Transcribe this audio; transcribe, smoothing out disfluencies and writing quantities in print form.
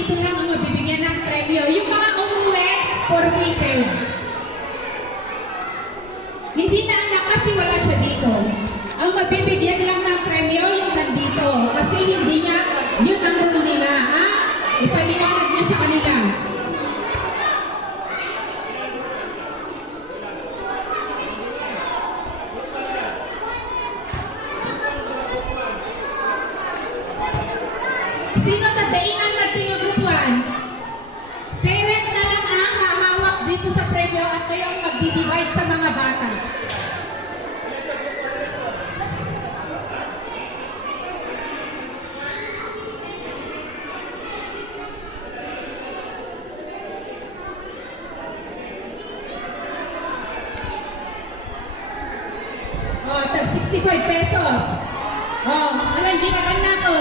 nandito lang ang mabibigyan ng premyo. Yung mga umuwi, forfeited. Hindi na anak kasi wala siya dito. Ang mabibigyan lang ng premyo yung nandito. Kasi hindi nga, yun ang rule nila, ha? Ipaliwanag niyo sa kanila. Sino tadainan natin yung group 1? Parent na lang ang hahawak dito sa premyo at kayo ang magdi-divide sa mga bata. Oh, tag 65 pesos. Oh, alam, ginagan na to.